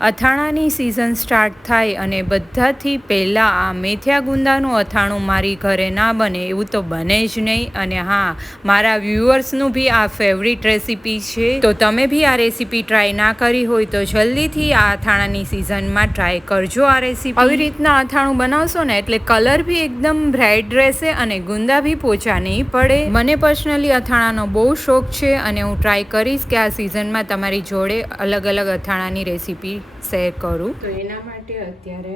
અથાણાની season start થાય અને બધાથી પહેલાં આ મેથિયા ગુંદાનું અથાણું મારી ઘરે ના બને એવું તો બને જ નહીં. અને હા, મારા વ્યૂઅર્સનું બી આ ફેવરિટ રેસીપી છે. તો તમે બી આ રેસીપી ટ્રાય ના કરી હોય તો જલ્દીથી આ અથાણાની સિઝનમાં ટ્રાય કરજો આ રેસીપી. આવી રીતના અથાણું બનાવશો ને એટલે કલર બી એકદમ બ્રાઇટ રહેશે અને ગુંદા બી પોચા નહીં પડે. મને પર્સનલી અથાણાનો બહુ શોખ છે અને હું ટ્રાય કરીશ કે આ સિઝનમાં તમારી જોડે અલગ અલગ અથાણાની રેસીપી શેર કરું. તો એના માટે અત્યારે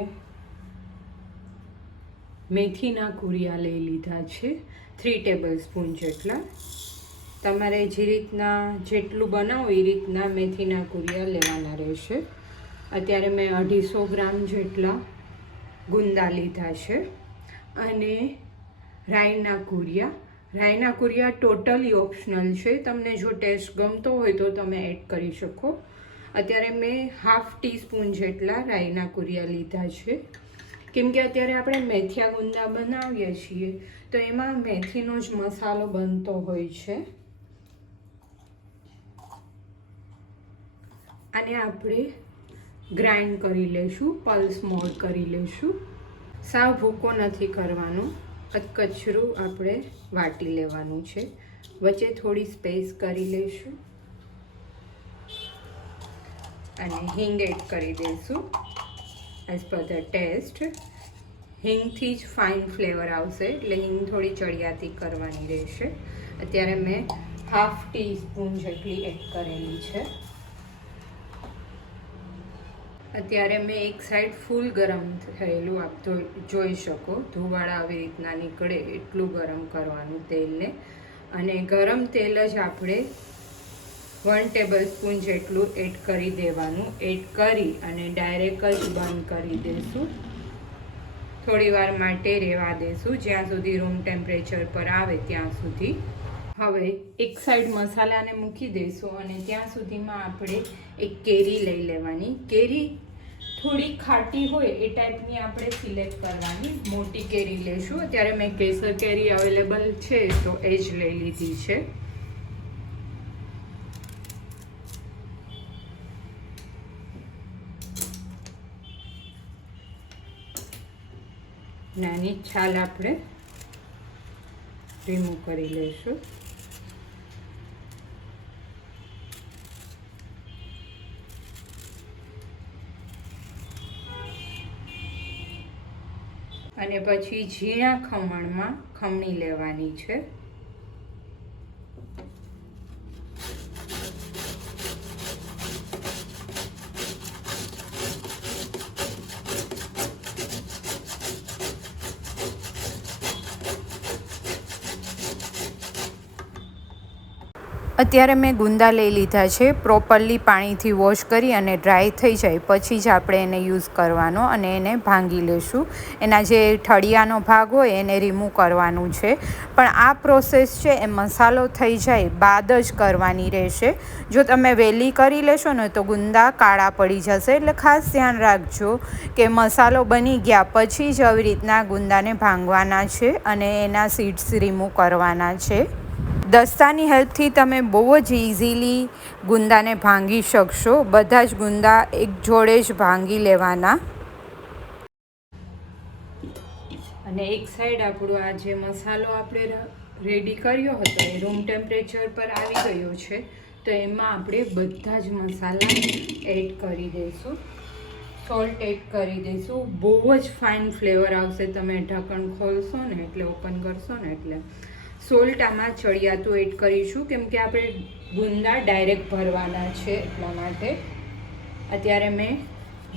મેથીના કુરિયા લઈ લીધા છે 3 ટેબલ સ્પૂન જેટલા. તમારે જે રીતના જેટલું બનાવો એ રીતના મેથીના કુરિયા લેવાના રહેશે. અત્યારે મેં 250 ગ્રામ જેટલા ગુંદા લીધા છે અને રાઈના કુરિયા ટોટલી ઓપ્શનલ છે. તમને જો ટેસ્ટ ગમતો હોય તો તમે એડ કરી શકો. અત્યારે મેં 1/2 ટીસ્પૂન જેટલા રાઈના કુરિયા લીધા છે, કેમ કે અત્યારે આપણે મેથિયા ગુંદા બનાવીએ છીએ તો એમાં મેથીનો જ મસાલો બનતો હોય છે. આને આપણે ગ્રાઇન્ડ કરી લઈશું, પલ્સ મોડ કરી લઈશું. સાવ ભૂકો નથી કરવાનો, કચરું આપણે વાટી લેવાનું છે. વચ્ચે થોડી સ્પેસ કરી લઈશું અને હિંગ એડ કરી દઈશું એઝ પર ધ ટેસ્ટ. હિંગથી જ ફાઇન ફ્લેવર આવશે એટલે હિંગ થોડી ચડિયાતી કરવાની રહેશે. અત્યારે મેં 1/2 ટીસ્પૂન જેટલી એડ કરેલી છે. અત્યારે મેં એક સાઈડ ફૂલ ગરમ થયેલું આપ તો જોઈ શકો, ધુવાળા આવી રીતના નીકળે એટલું ગરમ કરવાનું તેલને. અને ગરમ તેલ જ આપણે 1 ટેબલ સ્પૂન જેટલું એડ કરી દેવાનું. એડ કરી અને ડાયરેક્ટ જ બંધ કરી દઈશું. થોડી વાર માટે રહેવા દઈશું, જ્યાં સુધી રૂમ ટેમ્પરેચર પર આવે ત્યાં સુધી. હવે એક સાઈડ મસાલાને મૂકી દઈશું અને ત્યાં સુધીમાં આપણે એક કેરી લઈ લેવાની. કેરી થોડી ખાટી હોય એ ટાઈપની આપણે સિલેક્ટ કરવાની. મોટી કેરી લઈશું. અત્યારે મેં કેસર કેરી અવેલેબલ છે તો એ જ લઈ લીધી છે. નાની છાલ આપણે રિમૂવ કરી લઈશું. અને પછી ઝીણા ખમણમાં ખમણી લેવાની છે. અત્યારે મેં ગુંદા લઈ લીધા છે. પ્રોપરલી પાણીથી વોશ કરી અને ડ્રાય થઈ જાય પછી જ આપણે એને યુઝ કરવાનો અને એને ભાંગી લઈશું. એના જે ઠળિયાનો ભાગ હોય એને રિમૂવ કરવાનું છે. પણ આ પ્રોસેસ છે એ મસાલો થઈ જાય બાદ જ કરવાની રહેશે. જો તમે વહેલી કરી લેશો ને તો ગુંદા કાળા પડી જશે. એટલે ખાસ ધ્યાન રાખજો કે મસાલો બની ગયા પછી જ આવી રીતના ગુંદાને ભાંગવાના છે અને એના સીડ્સ રિમૂવ કરવાના છે. દસ્તાની હેલ્પથી તમે બહુ જ ઇઝીલી ગુંદાને ભાંગી શકશો. બધા જ ગુંદા એક જોડે જ ભાંગી લેવાના. અને એક સાઈડ આપણો આ જે મસાલો આપણે રેડી કર્યો હતો એ રૂમ ટેમ્પરેચર પર આવી ગયો છે. તો એમાં આપણે બધા જ મસાલા એડ કરી દઈશું. સોલ્ટ એડ કરી દઈશું. બહુ જ ફાઇન ફ્લેવર આવશે. તમે ઢક્કણ ખોલશો ને એટલે ઓપન કરશો ને એટલે સોલ્ટ આમાં ચડિયાતું એડ કરીશું, કેમ કે આપણે ગુંદા ડાયરેક્ટ ભરવાના છે એટલા માટે. અત્યારે મેં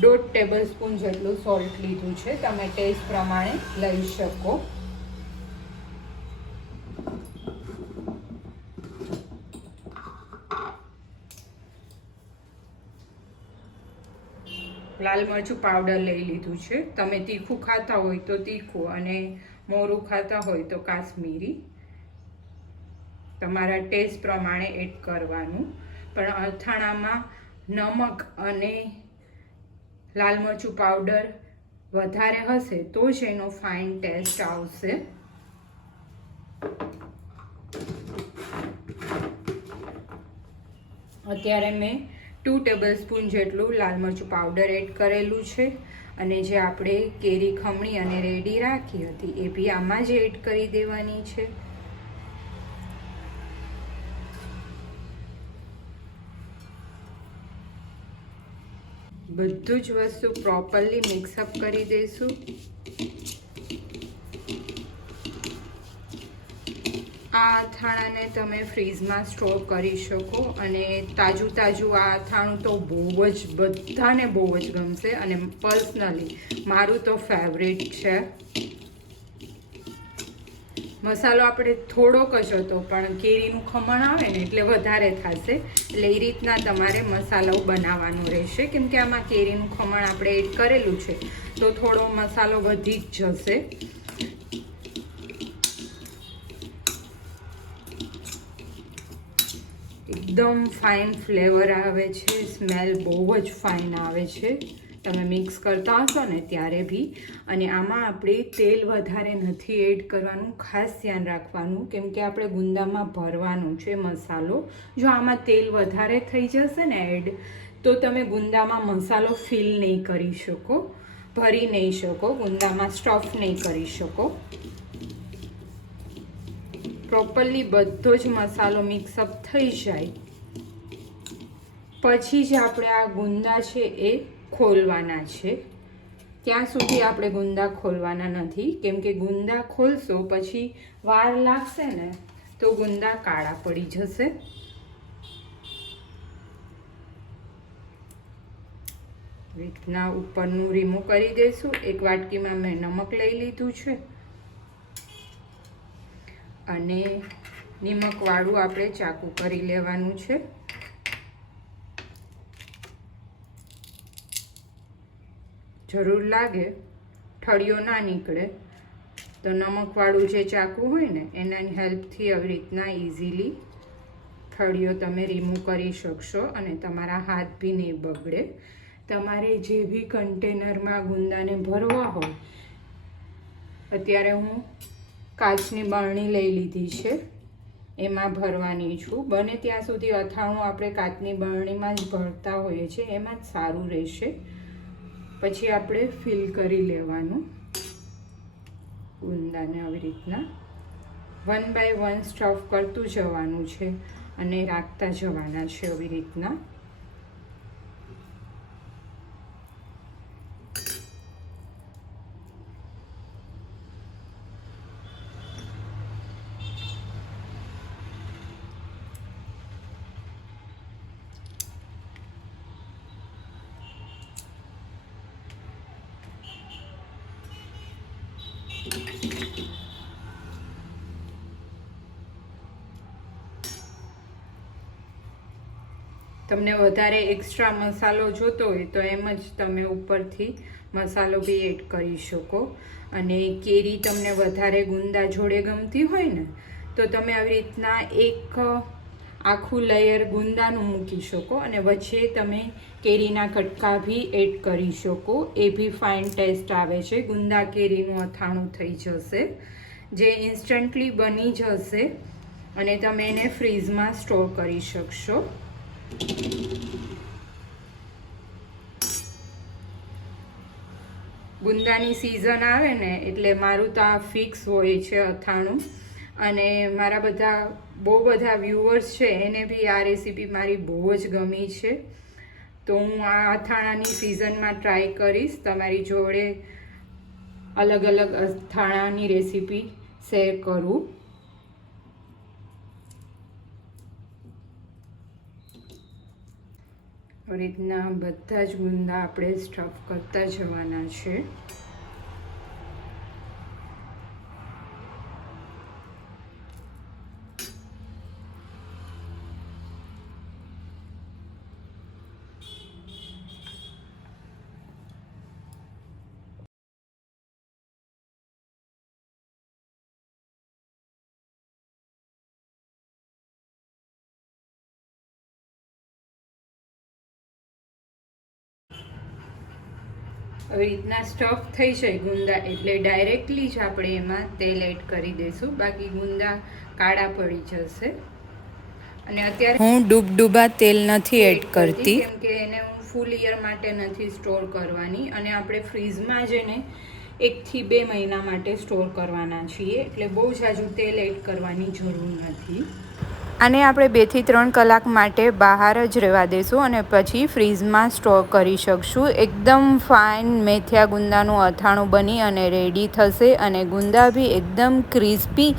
1.5 ટેબલ સ્પૂન જેટલું સોલ્ટ લીધું છે. તમે ટેસ્ટ પ્રમાણે લઈ શકો. લાલ મરચું પાવડર લઈ લીધું છે. તમે તીખું ખાતા હોય તો તીખું અને મોરું ખાતા હોય તો કાશ્મીરી તમારા ટેસ્ટ પ્રમાણે એડ કરવાનું. પણ અથાણામાં નમક અને લાલ મરચું પાવડર વધારે હશે તો જ એનો ફાઇન ટેસ્ટ આવશે. અત્યારે મેં 2 ટેબલસ્પૂન જેટલું લાલ મરચું પાવડર એડ કરેલું છે અને જે આપણે કેરી ખમણી અને રેડી રાખી હતી એ બી આમાં જ એડ કરી દેવાની છે. બધું જ વસ્તુ પ્રોપરલી મિક્સઅપ કરી દઈશું. આ અથાણાને તમે ફ્રીઝમાં સ્ટોર કરી શકો અને તાજું આ અથાણું તો બધાને બહુ જ ગમશે અને પર્સનલી મારું તો ફેવરેટ છે. મસાલો આપણે થોડોક જ હતો પણ કેરીનું ખમણ આવે ને એટલે વધારે થશે, એટલે એ રીતના તમારે મસાલો બનાવવાનો રહેશે. કેમ કે આમાં કેરીનું ખમણ આપણે એડ કરેલું છે તો થોડો મસાલો વધી જ જશે. એકદમ ફાઇન ફ્લેવર આવે છે, સ્મેલ બહુ જ ફાઇન આવે છે તમે મિક્સ કરતા હશો ને ત્યારે બી. અને આમાં આપણે તેલ વધારે નથી એડ કરવાનું, ખાસ ધ્યાન રાખવાનું કેમ કે આપણે ગુંદામાં ભરવાનું છે મસાલો. જો આમાં તેલ વધારે થઈ જશે ને એડ તો તમે ગુંદામાં મસાલો ફિલ નહીં કરી શકો, ભરી નહીં શકો, ગુંદામાં સ્ટફ નહીં કરી શકો. પ્રોપરલી બધો જ મસાલો મિક્સઅપ થઈ જાય પછી જ આપણે આ ગુંદા છે એ ખોલવાના છે. ત્યાં સુધી આપણે ગુંદા ખોલવાના નથી કેમ કે ગુંદા ખોલશો પછી વાર લાગશે ને તો ગુંદા કાળા પડી જશે. રીતના ઉપરનું રીમૂવ કરી દઈશું. એક વાટકીમાં મેં નમક લઈ લીધું છે અને નિમકવાળું આપણે ચાકુ કરી લેવાનું છે. જરૂર લાગે ઠળિયો ના નીકળે તો નમકવાળું જે ચાકુ હોય ને એના હેલ્પથી આવી રીતના ઇઝીલી ઠળિયો તમે રિમૂવ કરી શકશો અને તમારા હાથ બી નહીં બગડે. તમારે જે બી કન્ટેનરમાં ગુંદાને ભરવા હોય, અત્યારે હું કાચની બરણી લઈ લીધી છે એમાં ભરવાની છું. બને ત્યાં સુધી અથાણું આપણે કાચની બરણીમાં જ ભરતા હોઈએ છીએ, એમાં જ સારું રહેશે. પછી આપણે ફિલ કરી લેવાનું ગુંદાને આવી રીતના 1 બાય 1 સ્ટફ કરતું જવાનું છે અને રાખતા જવાના છે આવી રીતના. તમને વધારે એક્સ્ટ્રા મસાલો જોતો હોય તો એમ જ તમે ઉપરથી મસાલો બી એડ કરી શકો. અને કેરી તમને વધારે ગુંદા જોડે ગમતી હોય ને તો તમે આવી રીતના એક આખું લેયર ગુંદાનું મૂકી શકો અને વચ્ચે તમે કેરીના કટકા બી એડ કરી શકો. એ બી ફાઇન ટેસ્ટ આવે છે. ગુંદા કેરીનું અથાણું થઈ જશે જે ઇન્સ્ટન્ટલી બની જશે અને તમે એને ફ્રીઝમાં સ્ટોર કરી શકશો. ગુંદાની સિઝન આવે ને એટલે મારું તો આ ફિક્સ હોય છે અથાણું. અને મારા બહુ બધા વ્યુઅર્સ છે એને બી આ રેસીપી મારી બહુ જ ગમી છે. તો હું આ અથાણાની સિઝનમાં ટ્રાય કરીશ તમારી જોડે અલગ અલગ અથાણાની રેસીપી શેર કરું. આ રીતના બધા જ ગુંદા આપણે સ્ટફ કરતા જવાના છે. આવી રીતના સ્ટફ થઈ જાય ગુંદા એટલે ડાયરેક્ટલી જ આપણે એમાં તેલ એડ કરી દઈશું, બાકી ગુંદા કાળા પડી જશે. અને અત્યારે હું ડૂબા તેલ નથી એડ કરતી કેમ કે એને હું ફૂલ યર માટે નથી સ્ટોર કરવાની, અને આપણે ફ્રીઝમાં જ એને 1 થી 2 મહિના માટે સ્ટોર કરવાના છીએ, એટલે બહુ જાજુ તેલ એડ કરવાની જરૂર નથી. આને આપણે 2 થી 3 કલાક માટે બહાર જ રહેવા દઈશું અને પછી ફ્રીઝમાં સ્ટોર કરી શકશું. એકદમ ફાઇન મેથિયા ગુંદાનું અથાણું બની અને રેડી થશે, અને ગુંદા બી એકદમ ક્રિસ્પી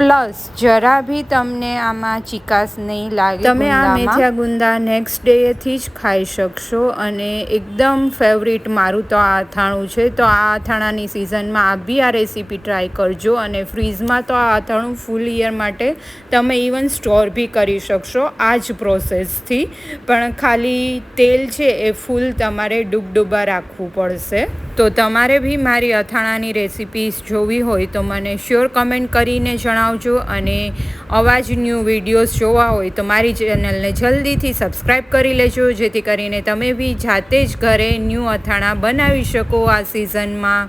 પ્લસ જરા બી તમને આમાં ચીકાશ નહીં લાગે. તમે આ મેથિયા ગુંદા નેક્સ્ટ ડેથી જ ખાઈ શકશો, અને એકદમ ફેવરિટ મારું તો આ અથાણું છે. તો આ અથાણાની સિઝનમાં આપ બી આ રેસીપી ટ્રાય કરજો, અને ફ્રીઝમાં તો આ અથાણું ફૂલ યર માટે તમે ઇવન સ્ટોર બી કરી શકશો આ જ પ્રોસેસથી. પણ ખાલી તેલ છે એ ફૂલ તમારે ડૂબા રાખવું પડશે. તો તમારે બી મારી અથાણાની રેસીપીસ જોવી હોય તો મને શ્યોર કમેન્ટ કરીને જણાવજો, અને આવા જ ન્યૂ વિડીયોઝ જોવા હોય તો મારી ચેનલને જલ્દીથી સબસ્ક્રાઈબ કરી લેજો, જેથી કરીને તમે બી જાતે જ ઘરે ન્યૂ અથાણા બનાવી શકો આ સિઝનમાં.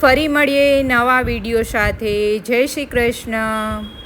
ફરી મળીએ નવા વિડીયો સાથે. જય શ્રી કૃષ્ણ.